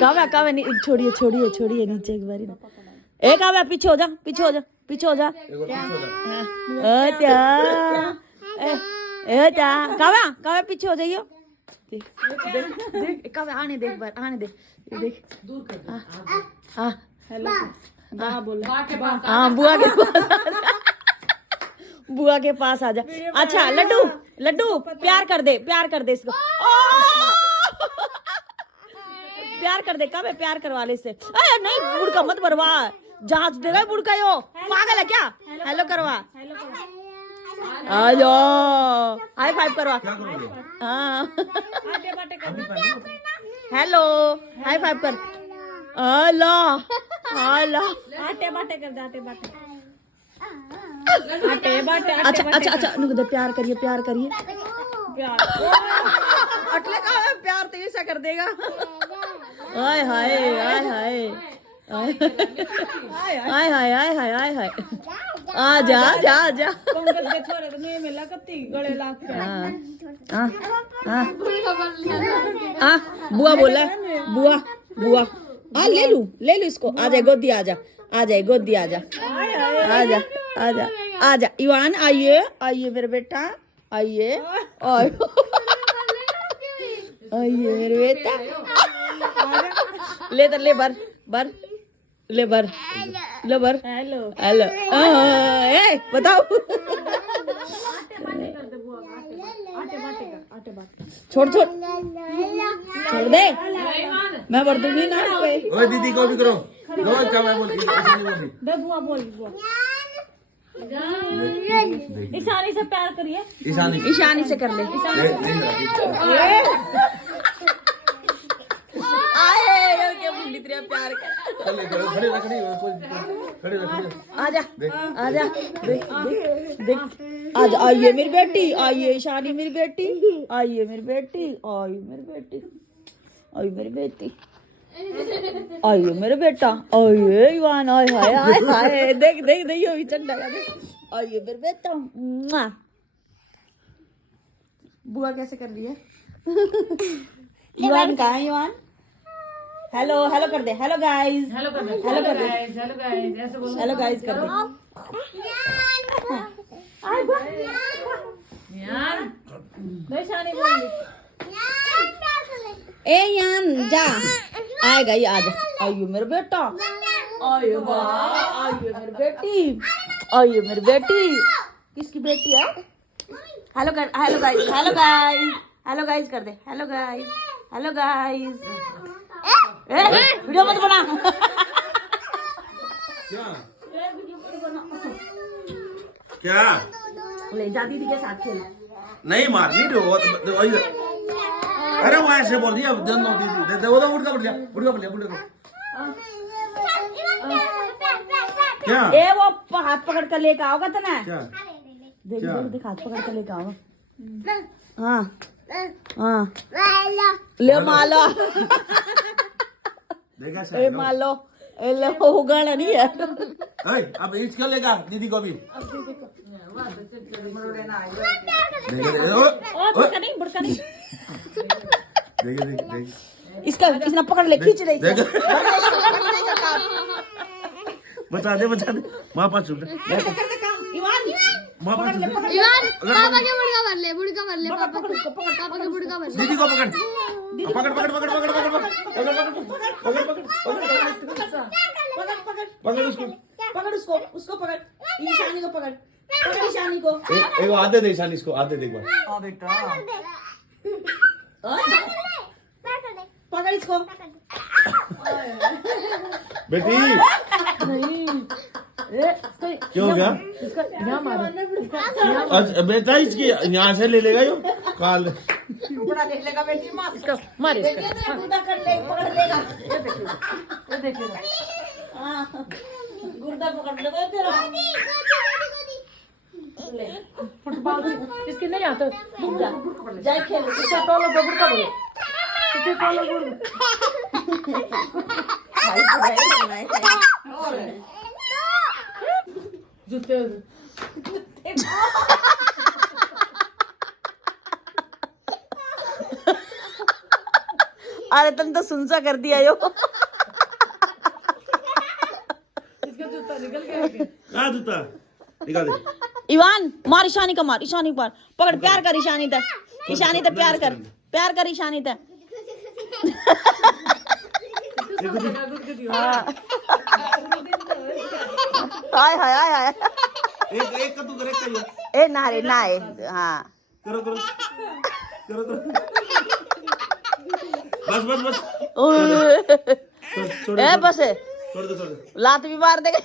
काव्या काव्या नहीं छोड़िए छोड़िए छोड़िए नीचे एक बारी ना ए काव्या पीछे हो जा पीछे हो जा पीछे हो जा काव्या काव्या पीछे हो जाइयो देख देख काव्या आने दे एक बार आने दे देख हाँ हेलो हाँ बोल हाँ बुआ के पास आ जा अच्छा लड्डू लड्डू प्यार कर दे इसको प्यार कर दे कब प्यार करवा ले से नहीं बुड़का मत बरवा जहाज देगा बुड़का यो पागल है क्या हेलो करवा आ जाओ हाई फाइव करवा हाँ हेलो हाई फाइव कर अल्लाह अल्लाह आटे बाटे कर दे आटे बाटे अच्छा नुक दे प्यार करिए अटले का प्यार तो ऐसा कर देगा हाय हाय हाय हाय हाय हाय हाय हाय हाय आ जा जा जा पंकज के छोरे तो नहीं मिला कत्ती गले लाग के हां बुआ बोला बुआ आ ले लूं इसको आ जाए गोदी आ जाए गोदी आ जा इवान आइए मेरे बेटा आइए आइए मेरे बेटा ले भर हेलो ए बताओ छोड़ दे मैं भर दूंगी ना ओए दीदी को भी करो क्या मैं बोल ईशानी से प्यार करिए ईशानी से कर ले प्यार आजा देख आजा आइए मेरी बेटी आइए ईशानी मेरी बेटी आइए मेरी बेटी आइए मेरे बेटा आइए इवान आए हाय देख यो चंडा आइए मेरे बेटा बुआ कैसे कर रही है इवान कहाँ है इवान हेलो कर दे हेलो गाइस हेलो गाइस कर दे ए यान जा आएगा ये आजा आइयो मेरे बेटा आइयो वाह आइयो मेरी बेटी किसकी बेटी है हेलो गाइस कर दे हेलो गाइस वीडियो मत बना क्या ले जा दीदी के साथ खेल नहीं मारनी अरे वो ऐसे बोल रही है दीदी दे वो तो उड़ गया क्या ए वो हाथ पकड़ कर लेके आओगे तो ना क्या देख हाथ पकड़ कर लेके आओ हाँ ले मालो ए मालो ए ले होगा नहीं है अब इसका लेगा दीदी को भी बुड़का नहीं देख इसका इसने पकड़ ले खींच ले बचा दे माँ पास इवान पापा के बुड़का भर ले पापा के बुड़का भर ले दीदी को पकड़ पकड़ उसको पकड़ ईशानी को पकड़ ईशानी को एक आधे दे ईशानी इसको आधे दे आ बेटा पकड़ इसको बेटी क्यों गया अच्छा बेटा इसकी यहाँ से ले लेगा यो काल बड़ा ले लेगा बेटी मार इसका कर ले पकड़ लेगा ये देखिए गुर्दा पकड़ लेगा तेरा ले फुटबॉल इसके नहीं आता जाए खेल इसका टोलो बबड़ का बोलो इसे टोलो बोल भाई और जूते अरे तुम तो सुनसा कर दिया यो। कहाँ जूता निकाल दे। इवान मार ईशानी का, मार ईशानी पर पकड़, प्यार कर ईशानी तक, ईशानी तक प्यार कर, प्यार कर ईशानी तक। हाय हाय हाय हाय। एक का तू करे चाहिए। ए ना रे ना है। हाँ करो करो करो करो। बस बस बस। छोड़ ए बस छोड़ दो छोड़ दो। लात भी मार देगा।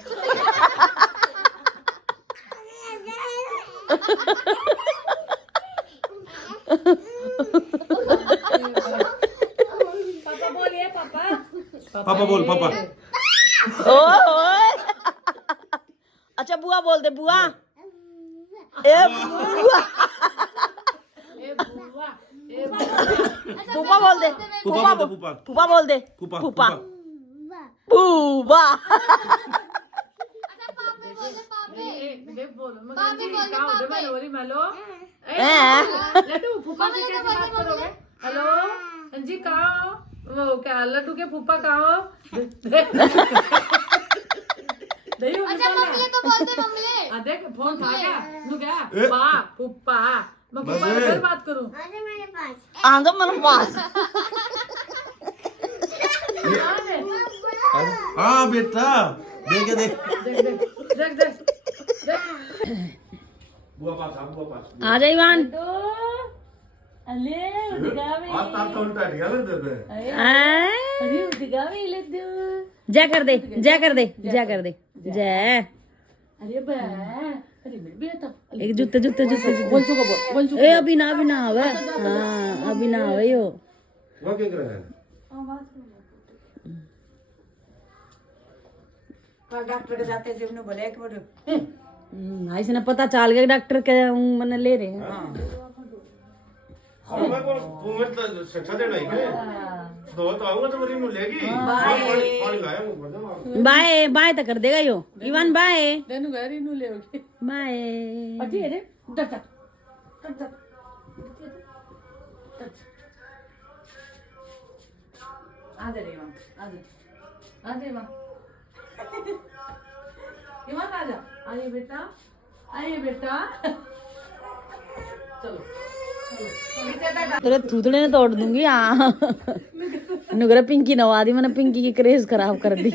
पापा बोल पापा। ओए अच्छा बुआ बोल दे, बुआ। ए बुआ। फूफा बोल दे, फूफा बोल, फूफा बोल दे, फूफा फूफा। हेलो जी कहाँ हो? वो क्या लड्डू के फूफा कहाँ हो? अच्छा मम्मी को बोलते मम्मी। देख फोन खा क्या तू क्या पा फूफा मैं फूफा से फिर बात करूं। आंगम मेरे पास। हाँ बेटा देख देख देख देख देख देख देख बुआ पास आ बुआ पास। आ जा ईवान। अले दिखावे आज तार तो उल्टा दिया ना दे दे। अरे दिखावे लड्डू जय कर दे, जय कर दे, जय कर दे, जय। अरे बे अरे मेरे बेटा एक जूते जूते जूते वंशु को बोल वंशु ए अभी ना आवे। हाँ अभी ना आवे यो। वो क्या कर रहा है? डॉक्टर के जाते थे उन्होंने बोले एक बार ऐसे ना पता चल गया डॉक्टर के मैंने ले रहे हैं। मैं को घूमर तो शिक्षा देना ही है। तो आऊंगा तो मेरी नु लेगी। पानी लाया हूं बजा। बाय बाय तो कर देगा यो इवान, बाय देनु घर इनु ले ओके बाय। अजी अरे डट डट डट आ जा रे इवान आ जा इवान इवान आ जा आइए बेटा चलो तेरे थूथड़े ने तोड़ दूंगी। हाँ नुकरा पिंकी नवा दी, मैंने पिंकी की क्रेज खराब कर दी।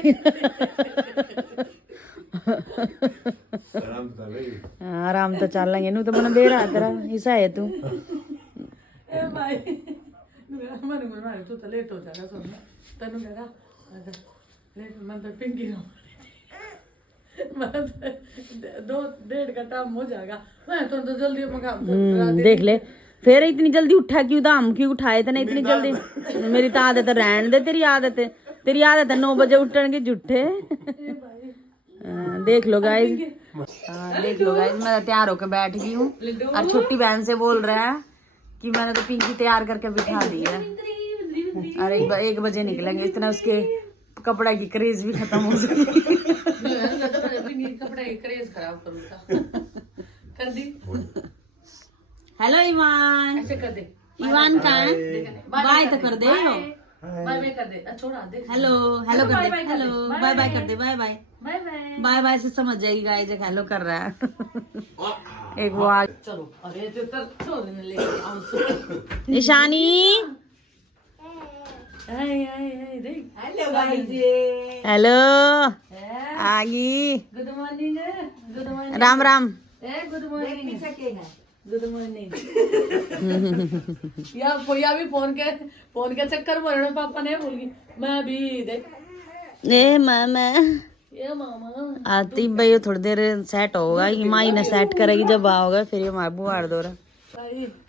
आराम तो चल लेंगे नु तो मैंने बेड़ा तेरा ऐसा है तू। ए भाई मन तू तो लेट हो जाएगा सुन तनु कह रहा लेट मन तो पिंकी ना दो डेढ़ का टाइम हो जाएगा मैं तो जल्दी मंगा देख ले फिर इतनी जल्दी उठा क्यों था, हम क्यों उठाए थे ना इतनी जल्दी। मेरी तो आदत है रहने दे, तेरी आदत है 9 बजे उठने की झूठे। देख लो गाइस, देख लो गाइस मैं तैयार होकर बैठ गई हूँ और छोटी बहन से बोल रहा है कि मैंने तो पिंकी तैयार करके बिठा दी है। अरे 1 बजे निकलेंगे, इतना उसके कपड़ा की क्रेज भी खत्म हो जाएगी। कपड़ा की क्रेज खराब करूँगा कर दी हेलो ईवान, ऐसे कर दे ईवान कहाँ है? बाय तो कर दे। बाय बाय कर दे छोड़ा दे हेलो हेलो कर दे, हेलो बाय बाय कर दे, bye bye bye bye bye bye से समझ जाएगी गाइस जब हेलो कर रहा है। एक वो आ चलो अरे जो तर छोड़ने ले आओ ईशानी। हेलो गाइस हेलो आगी, good morning Ram Ram. Good morning good morning या भी फोन के चक्कर में रहना पापा ने बोल गई मैं भी देख ए मामा ये मामा आती भाई थोड़ी देर सेट होगा, ये माई ने सेट करेगी जब आओगे फिर ये मार बुआड़ दो रहा।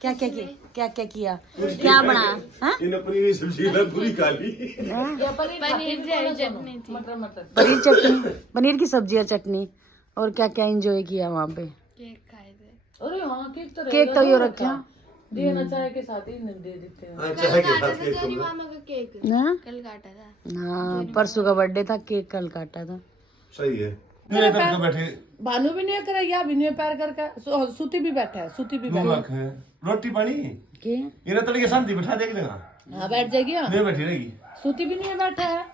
क्या क्या किया, क्या क्या किया, क्या बना? हाँ इन पनीर सब्जी ना पूरी काली। मटर मटर पनीर चटनी, पनीर की सब्जी और चटनी। और क्या क्या एंजॉय किया वहाँ पे? अरे हाँ केक तो ये रखा देना चाय के साथ ही दे देते हैं अच्छा है के साथ केक मामा का केक ना। कल काटा था। हाँ परसों का बर्थडे था, केक कल काटा था। सही है। मेरे तरफ को बैठे भानु भी नहीं करे या भी नहीं पैर करके सूती भी बैठा है सूती भी बैठा है। रोटी पानी के ये ना तले के शांति बिठा देख लेना हाँ बैठ जाएगी। नहीं बैठी रहेगी। सूती भी नहीं है, बैठा है।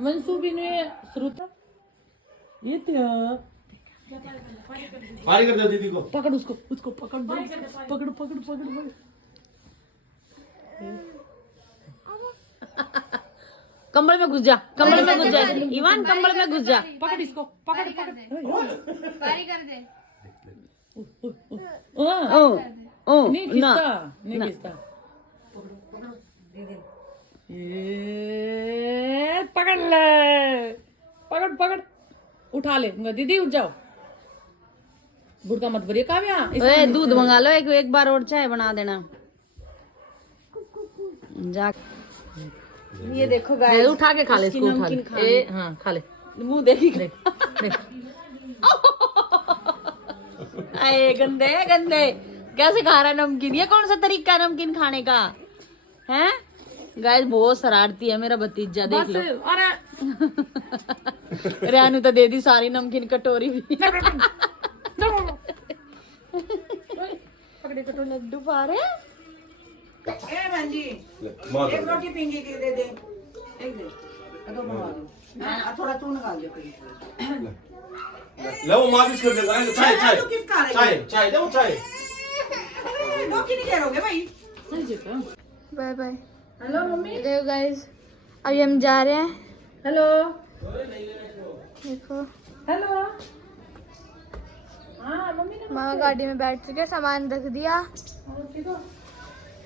मंसू भी नहीं है, श्रुता ये पारी कर दो दीदी को। पकड़ उसको, उसको पकड़ पकड़ पकड़ पकड़। कंबल में घुस जा, कंबल में घुस जा इवान, कंबल में घुस जा। पकड़ इसको, पकड़ पकड़। पारी कर दे। ओ नहीं ना खींचता, नहीं खींचता। ये पकड़ ले, पकड़ पकड़, उठा ले। दीदी उठ जाओ, गुड़का मत भरिए काव्या। ओए दूध मंगा लो, एक बार और चाय बना देना जा। ये देखो गाइस, उठा के खा ले इसको, उठा ले। हाँ खा ले, मुंह देखी। देख। अरे गंदे गंदे, कैसे खा रहा है नमकीन? ये कौन सा तरीका है नमकीन खाने का है? गाइस बहुत शरारती है मेरा भतीजा, देख लो। अरे रेनू तो दे दी सारी नमकीन कटोरी भी। लड्डू पा रहे रोटी पिंगी की दे दे, एक दे, दो बनवा दो, थोड़ा तू निकाल दे। ले वो मालिश कर देगा। चाय चाय तू किसका रही चाय चाय दे वो चाय। दो की नहीं करोगे भाई। Bye bye. Hello mummy. देखो गाइस, अभी हम जा रहे हैं। हेलो देखो हेलो। हाँ मम्मी ने मामा गाड़ी में बैठ चुके, सामान रख दिया।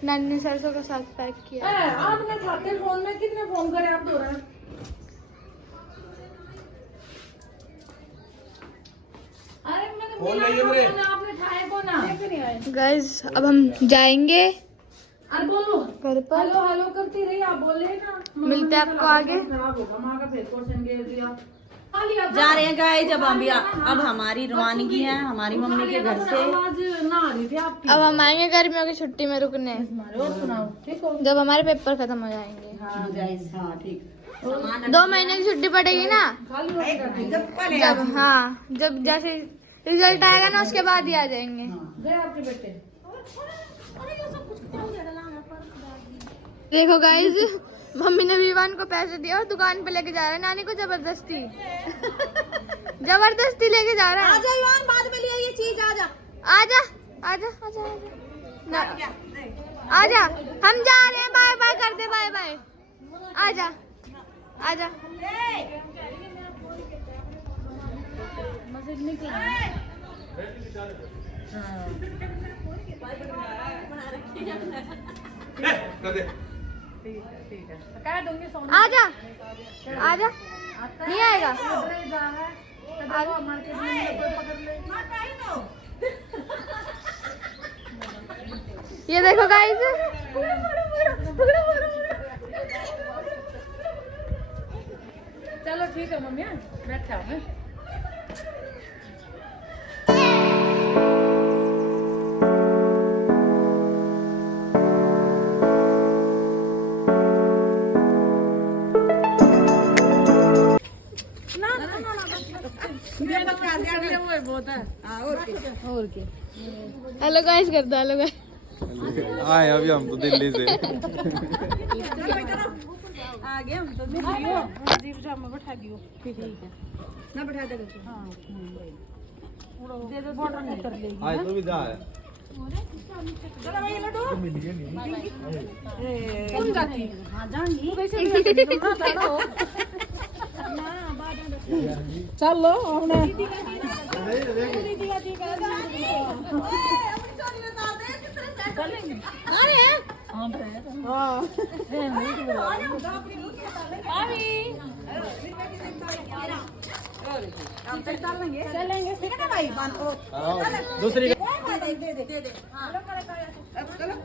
नानी ने सरसों का साग पैक किया। आपने खाते फोन में कितने फोन करे आप? दो रहे अरे मैंने आपने खाए को ना। गाइस अब हम जाएंगे अरे बोलो घर पर। हेलो हेलो करती रही, आप बोले ना। मिलते हैं आपको आगे। खराब होगा, माँ का फेस वॉश एंगेज दिया। जा रहे हैं गाइस। जब अब हमारी रवानगी है हमारी मम्मी के घर से। आवाज ना आ रही थी आपकी। अब हम आएंगे गर्मियों की छुट्टी में रुकने, और सुनाओ, ठीक हो? जब हमारे पेपर खत्म हो जाएंगे। हाँ गाइस, हाँ ठीक। 2 महीने की छुट्टी पड़ेगी ना, जब हाँ जब जैसे रिजल्ट आएगा ना उसके बाद ही आ जाएंगे। गए आपके बेटे? देखो गाइस, मम्मी ने विवान को पैसे दिए और दुकान पे लेके जा रहा है नानी को जबरदस्ती। जबरदस्ती लेके जा रहा है। आजा ईवान, बाद में लिया ये चीज। आजा आजा आजा आजा आजा आजा, हम जा रहे हैं। बाय बाय कर दे, बाय बाय। आजा आजा। कर दे। कह दूंगी सोना। आजा आजा, नहीं आएगा। ये देखो गाइस, चलो ठीक है मम्मी, बैठा हूँ। और क्या। हेलो गाइस कर दो, हेलो गाइस। आए अभी हम तो दिल्ली से। आगे हम तो बैठा दियो। ठीक है ना, बैठा दे। हाँ दे दो, बॉर्डर नहीं कर लेगी। आज तो विदा है। चलो भाई लड्डू मिल गया नहीं। कौन जाती? हाँ जाएंगी। कैसे चलो हमने चलेंगे ठीक है ना भाई? दूसरी दे दे। चलो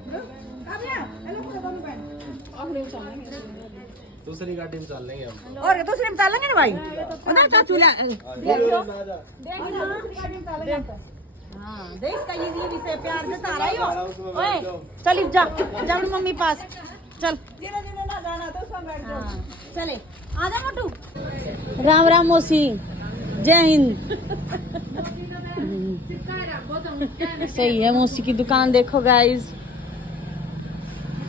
दूसरी गाड़ी में चल लेंगे हम। और दूसरे में चलेंगे ना भाई? उधर चाचू ले हाँ, देख का ये विषय प्यार से तारा ही हो। ओए चल जा जा अपनी मम्मी पास चल। धीरे धीरे ना जाना तो सब बैठ जाओ। चले आजा मोटू। राम राम मौसी, जय हिंद। सही है, मौसी की दुकान देखो गाइस।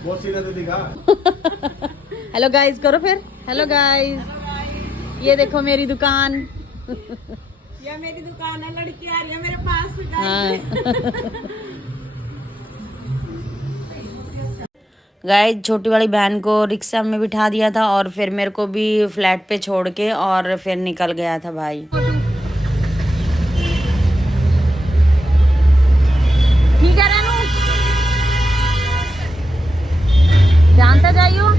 वो सीधा तो दिखा। हेलो गाइस करो फिर। हेलो गाइस, ये देखो मेरी दुकान। ये मेरी दुकान है, लड़की आ रही है मेरे पास। हाँ गाइस, छोटी वाली बहन को रिक्शा में बिठा दिया था और फिर मेरे को भी फ्लैट पे छोड़ के और फिर निकल गया था भाई। ठीक है रानू, जानता जाइयो।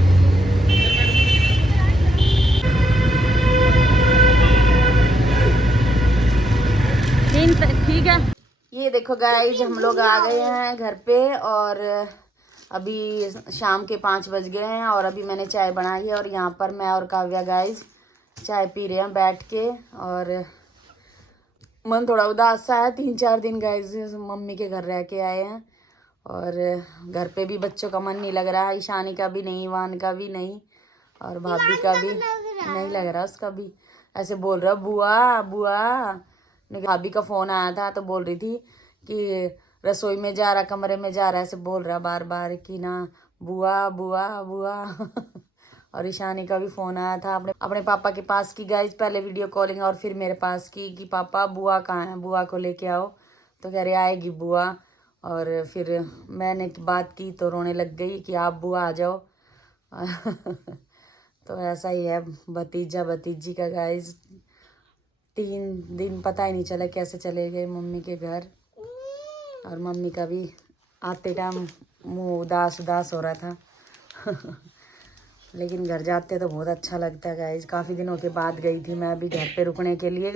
ठीक है। ये देखो गाइस, हम लोग आ गए हैं घर पे और अभी शाम के 5 बज गए हैं और अभी मैंने चाय बनाई है और यहाँ पर मैं और काव्या गाइस चाय पी रहे हैं बैठ के। और मन थोड़ा उदास सा है, 3-4 दिन गाइस मम्मी के घर रह के आए हैं और घर पे भी बच्चों का मन नहीं लग रहा है। ईशानी का भी नहीं, वान का भी नहीं और भाभी का भी नहीं लग रहा। उसका भी ऐसे बोल रहा बुआ बुआ। भाभी का फोन आया था तो बोल रही थी कि रसोई में जा रहा, कमरे में जा रहा, ऐसे बोल रहा बार बार कि ना बुआ बुआ बुआ। और ईशानी का भी फोन आया था अपने पापा के पास की गाइस, पहले वीडियो कॉलिंग और फिर मेरे पास की कि पापा बुआ कहाँ है, बुआ को लेके आओ। तो कह रहे आएगी बुआ। और फिर मैंने बात की तो रोने लग गई कि आप बुआ आ जाओ। तो ऐसा ही है भतीजा भतीजी का गाइस। 3 दिन पता ही नहीं चला कैसे चले गए मम्मी के घर। और मम्मी का भी आते टाइम मुँह उदास उदास हो रहा था। लेकिन घर जाते तो बहुत अच्छा लगता है गाइस। काफ़ी दिनों के बाद गई थी मैं अभी घर पे रुकने के लिए।